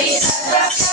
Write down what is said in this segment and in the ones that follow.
Christ.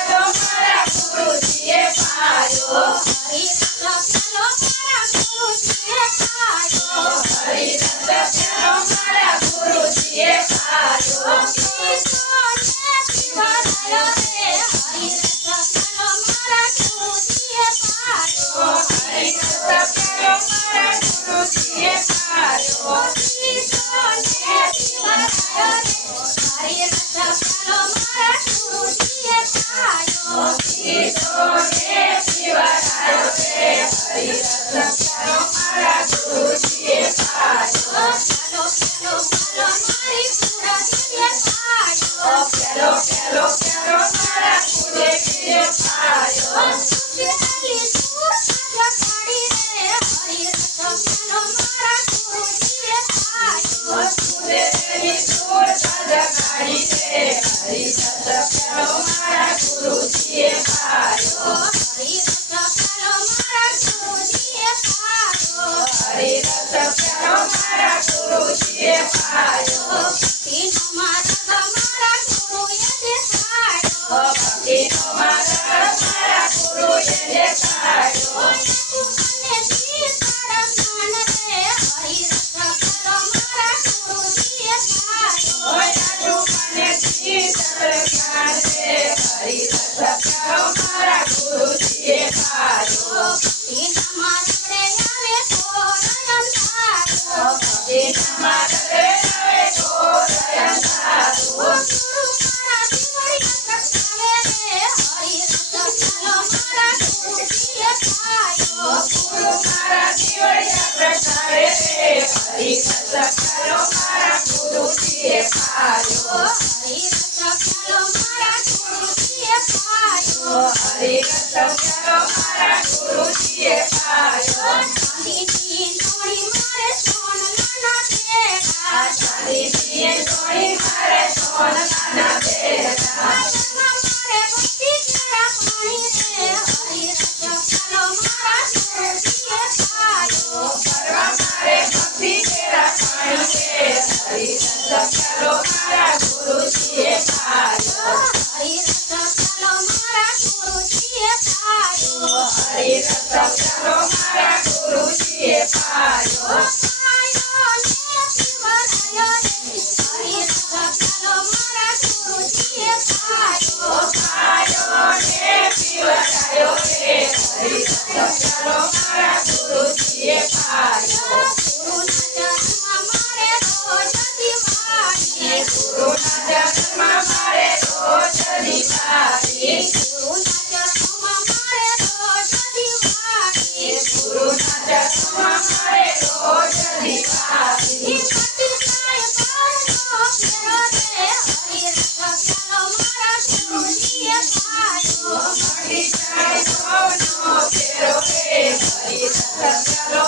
eyes. Não para, hoje é para.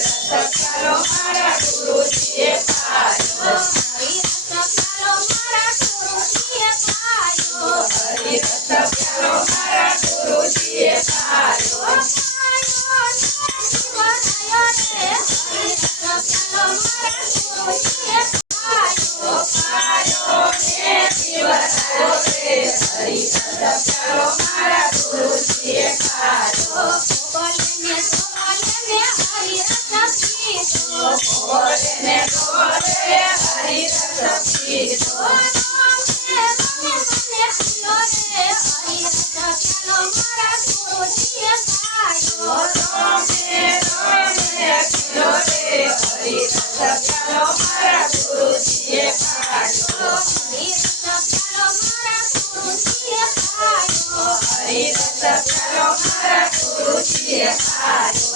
Santa Paloma. yes, I